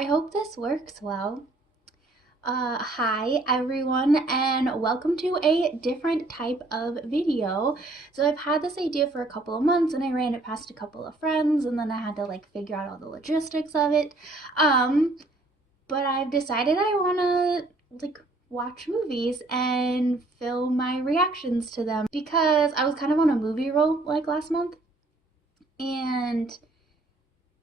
I hope this works well. Hi everyone, and welcome to a different type of video. So I've had this idea for a couple of months and I ran it past a couple of friends and then I had to figure out all the logistics of it. Um, but I've decided I wanna watch movies and film my reactions to them because I was kind of on a movie roll last month and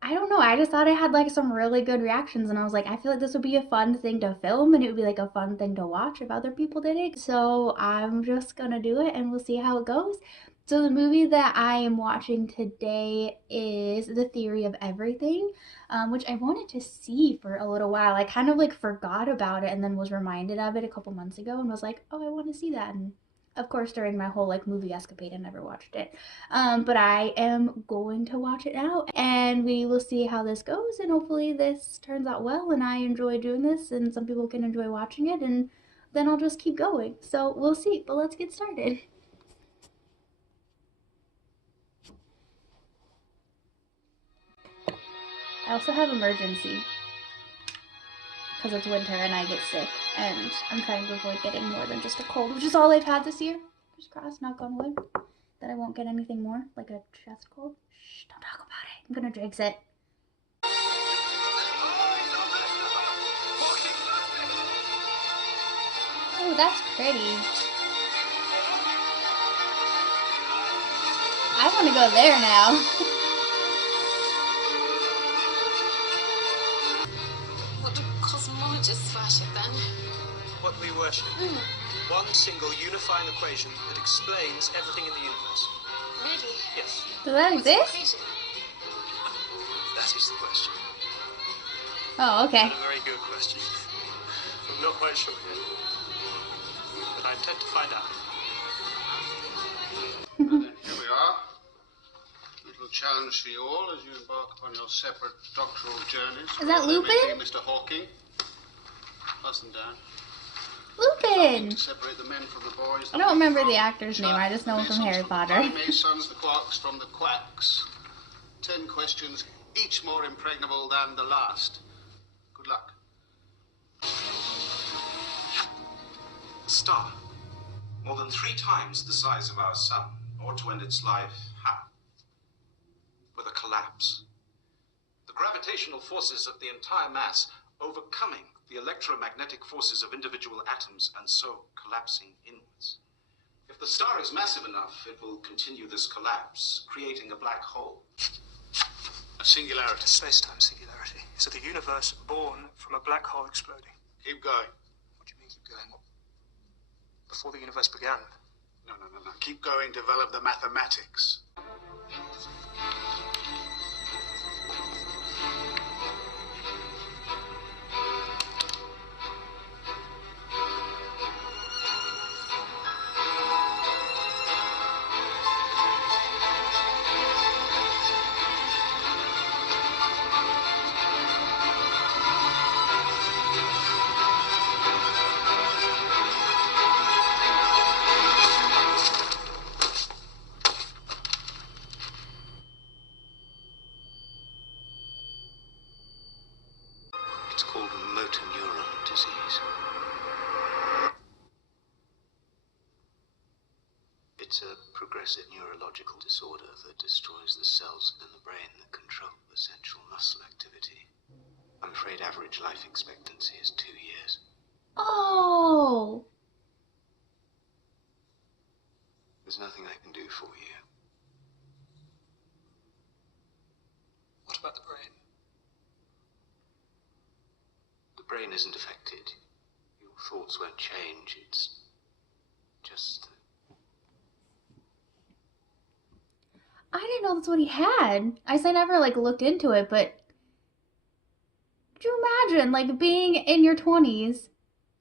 I don't know. I just thought I had some really good reactions, and I was like, I feel like this would be a fun thing to film, and it would be a fun thing to watch if other people did it. So I'm just gonna do it, and we'll see how it goes. So the movie that I am watching today is The Theory of Everything, which I wanted to see for a little while. I kind of forgot about it, and then was reminded of it a couple months ago, and was like, oh, I want to see that. And of course, during my whole movie escapade, I never watched it. But I am going to watch it now, and we will see how this goes. And hopefully, this turns out well, and I enjoy doing this, and some people can enjoy watching it, and then I'll just keep going. So we'll see. But let's get started. I also have emergency because it's winter and I get sick, and I'm trying to avoid getting more than just a cold, which is all I've had this year. Just cross, knock on wood, that I won't get anything more, like a chest cold. Shh, don't talk about it. I'm gonna jinx it. Oh, that's pretty. I want to go there now. What do cosmologists worship then? What we worship? One single unifying equation that explains everything in the universe. Really? Yes. Does that What's the exist? equation? That is the question. Oh, okay. A very good question. I'm not quite sure yet. But I intend to find out. Well, then, here we are. Little challenge for you all as you embark upon your separate doctoral journeys. Is that Lupin? Mr. Hawking. Pass them down. Lupin! To separate the men from the boys. I don't remember the actor's name. I just know him from Harry Potter. The Masons, the quarks from the quacks. 10 questions, each more impregnable than the last. Good luck. A star, more than 3 times the size of our sun, ought to end its life how? With a collapse. The gravitational forces of the entire mass overcoming the electromagnetic forces of individual atoms and so collapsing inwards. If the star is massive enough, it will continue this collapse, creating a black hole. A singularity. Space-time singularity. So the universe born from a black hole exploding. Keep going. What do you mean keep going? Before the universe began? No. Keep going. Develop the mathematics. It's called motor neuron disease. It's a progressive neurological disorder that destroys the cells in the brain that control the central muscle activity. I'm afraid average life expectancy is 2 years. Oh! There's nothing I can do for you. What about the brain? The brain isn't affected. Your thoughts won't change. It's just... I didn't know that's what he had. I never looked into it, but could you imagine being in your 20s,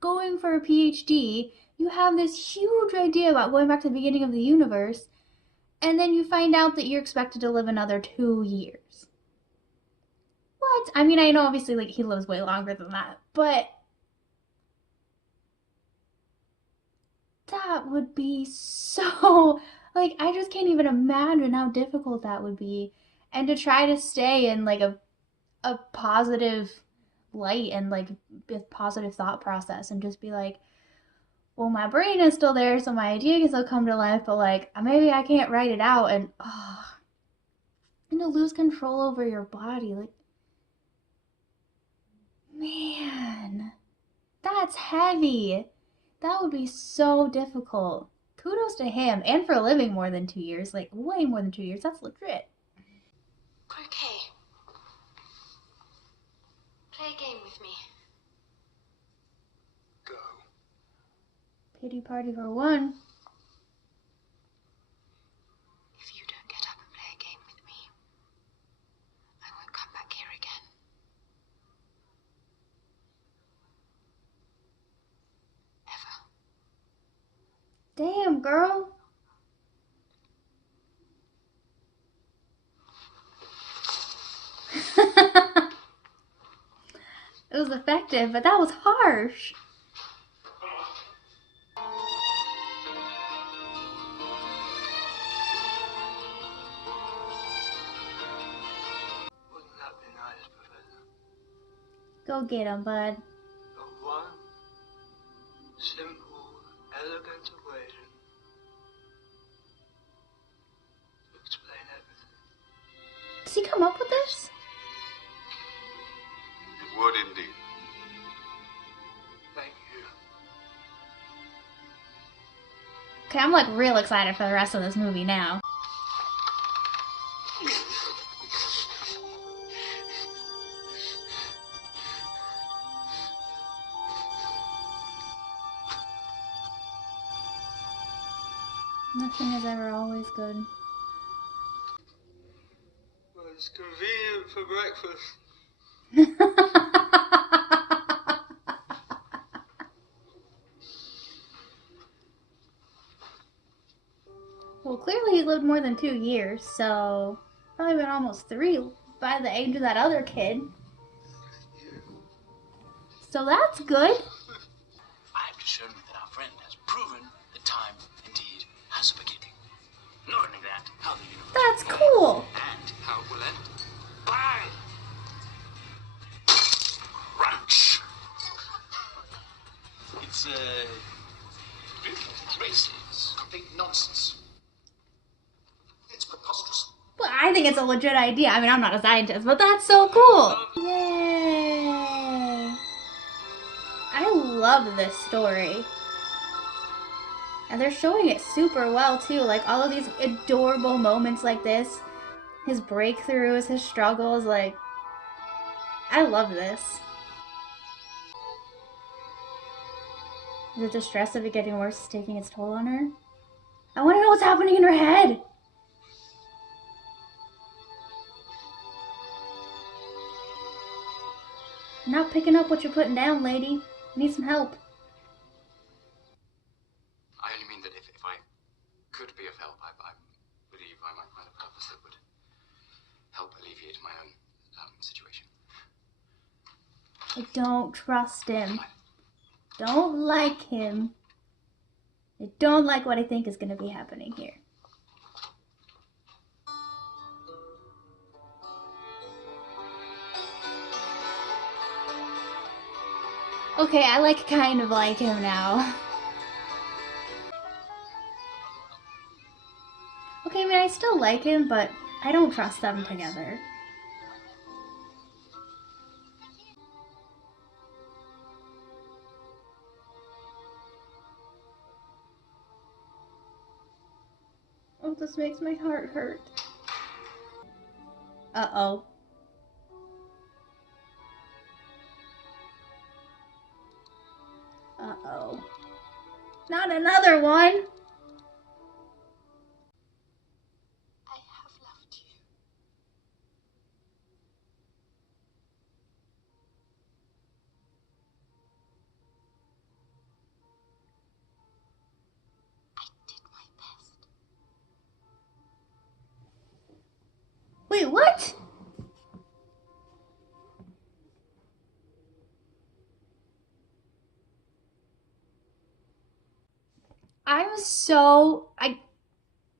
going for a PhD, you have this huge idea about going back to the beginning of the universe, and then you find out that you're expected to live another 2 years. What? I mean, I know obviously he lives way longer than that, but that would be so I just can't even imagine how difficult that would be. And to try to stay in a positive light and like with positive thought process and just be like, well, my brain is still there, so my idea can still come to life, but like maybe I can't write it out, and to lose control over your body, like, man, that's heavy. That would be so difficult. Kudos to him, and for living more than 2 years, like way more than 2 years. That's legit. Croquet. Play a game with me. Go. Pity party for one. If you don't get up and play a game with me, I won't come back here again. Ever. Damn, girl. It was effective, but that was harsh. Wouldn't that be nice, Professor? Go get him, bud. A one simple, elegant equation to explain everything. Does he come up with this? It would indeed. Thank you. Okay, I'm like real excited for the rest of this movie now. Nothing is ever always good. Well, it's convenient for breakfast. Well, clearly he's lived more than 2 years, so probably been almost 3 by the age of that other kid. So that's good. I have to show you that our friend has proven that time indeed has a beginning. Not only that, how the universe That's began, cool. and how it will end. Bang! Crunch! It's races. Complete nonsense. It's preposterous. Well, I think it's a legit idea. I mean, I'm not a scientist, but that's so cool. Yay. I love this story. And they're showing it super well, too. Like, all of these adorable moments like this. His breakthroughs, his struggles, like... I love this. Is it the stress of it getting worse taking its toll on her? I want to know what's happening in her head! I'm not picking up what you're putting down, lady. I need some help. I only mean that if I could be of help, I believe I might find a purpose that would help alleviate my own situation. I don't trust him. Don't like him. I don't like what I think is going to be happening here. Okay, I kind of like him now. Okay, I mean, I still like him, but I don't trust them together. Oh, this makes my heart hurt. Uh-oh. Uh-oh. Not another one! I have loved you. I did my best. Wait, what?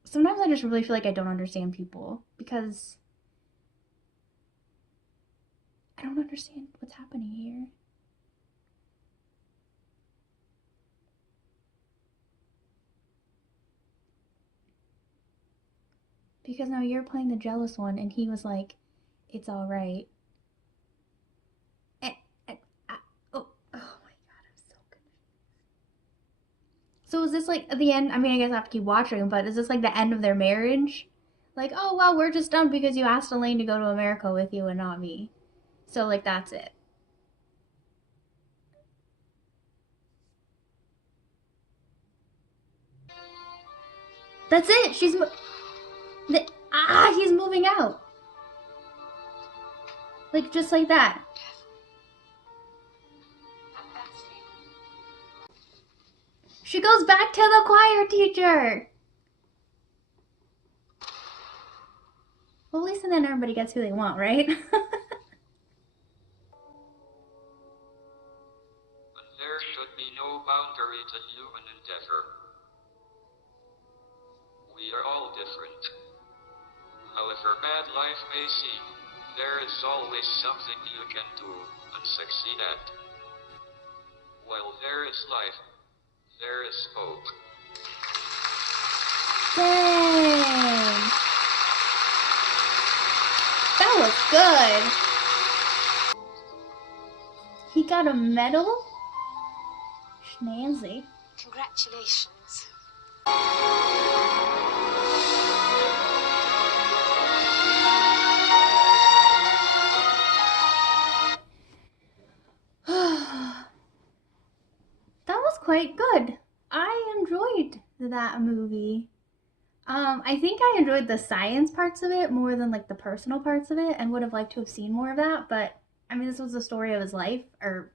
Sometimes I just really feel like I don't understand people because I don't understand what's happening here. Because now you're playing the jealous one, and he was like, it's all right. Oh my god, I'm so confused. So is this like the end? I mean, I guess I have to keep watching, but is this like the end of their marriage? Like, oh, well, we're just done because you asked Elaine to go to America with you and not me. So, like, that's it. That's it. He's moving out. Like, just like that. She goes back to the choir teacher. Well, at least then everybody gets who they want, right? But there should be no boundary to human endeavor. We are all different. However bad life may seem, there is always something you can do and succeed at. While there is life, there is hope. Dang. That was good. He got a medal? Schnanzy. Congratulations. That was quite good. I enjoyed that movie. I think I enjoyed the science parts of it more than like the personal parts of it, and would have liked to have seen more of that. But I mean, this was the story of his life, or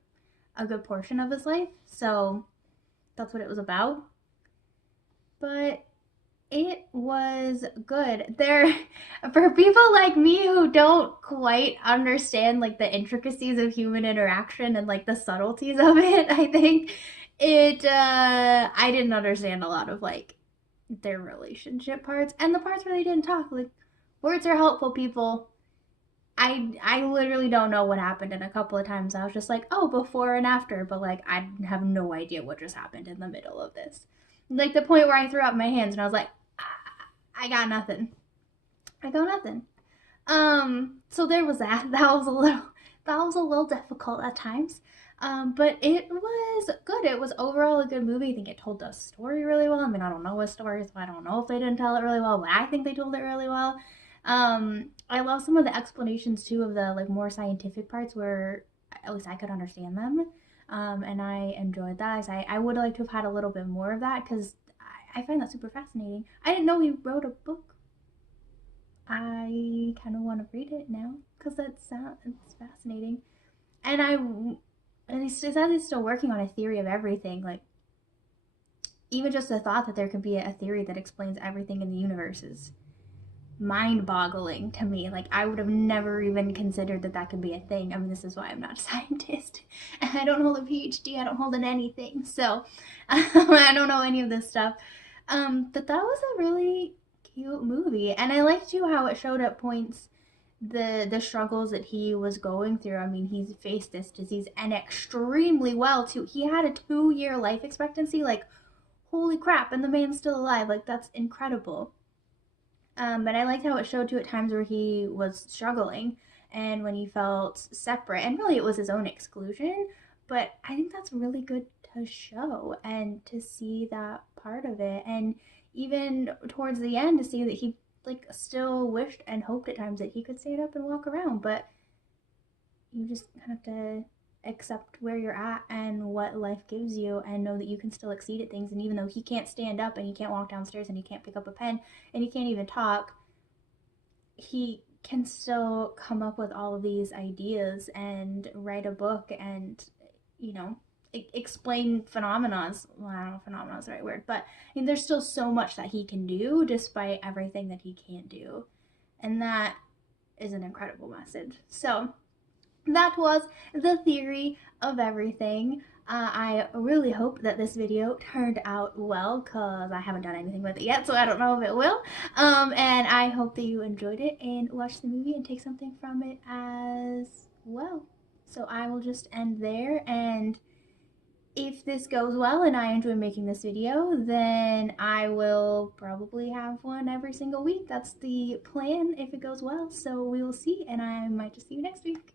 a good portion of his life, so that's what it was about. But it was good. There, for people like me who don't quite understand like the intricacies of human interaction and like the subtleties of it, I think I didn't understand a lot of like their relationship parts and the parts where they didn't talk. Like, words are helpful, people. I literally don't know what happened, and a couple of times I was just like, oh, before and after, but like I have no idea what just happened in the middle of this. Like the point where I threw up my hands and I was like, I got nothing. I got nothing. So there was that. That was a little difficult at times. But it was good. It was overall a good movie. I think it told the story really well. I mean, I don't know what story, so I don't know if they didn't tell it really well, but I think they told it really well. I love some of the explanations too of the like more scientific parts where at least I could understand them. And I enjoyed that. I would like to have had a little bit more of that because I find that super fascinating. I didn't know he wrote a book. I kind of want to read it now because it's fascinating. And he says he's still working on a theory of everything. Like, even just the thought that there could be a theory that explains everything in the universe is mind-boggling to me. Like, I would have never even considered that that could be a thing. I mean, this is why I'm not a scientist. I don't hold a PhD. I don't hold an anything. So, I don't know any of this stuff. But that was a really cute movie. And I liked too how it showed at points the struggles that he was going through. I mean, he's faced this disease and extremely well too. He had a 2-year life expectancy. Like, holy crap, and the man's still alive. Like, that's incredible. But I liked how it showed too at times where he was struggling and when he felt separate. And really, it was his own exclusion. But I think that's really good to show and to see that part of it. And even towards the end, to see that he like still wished and hoped at times that he could stand up and walk around. But you just have to accept where you're at and what life gives you and know that you can still exceed at things. And even though he can't stand up and he can't walk downstairs and he can't pick up a pen and he can't even talk, he can still come up with all of these ideas and write a book and, you know, explain phenomena. Well, I don't know if phenomena is the right word, but I mean, there's still so much that he can do despite everything that he can't do. And that is an incredible message. So that was the theory of everything. I really hope that this video turned out well because I haven't done anything with it yet, so I don't know if it will. And I hope that you enjoyed it and watched the movie and take something from it as well, so I will just end there, and if this goes well and I enjoy making this video, then I will probably have one every single week. That's the plan if it goes well, so we will see, and I might just see you next week.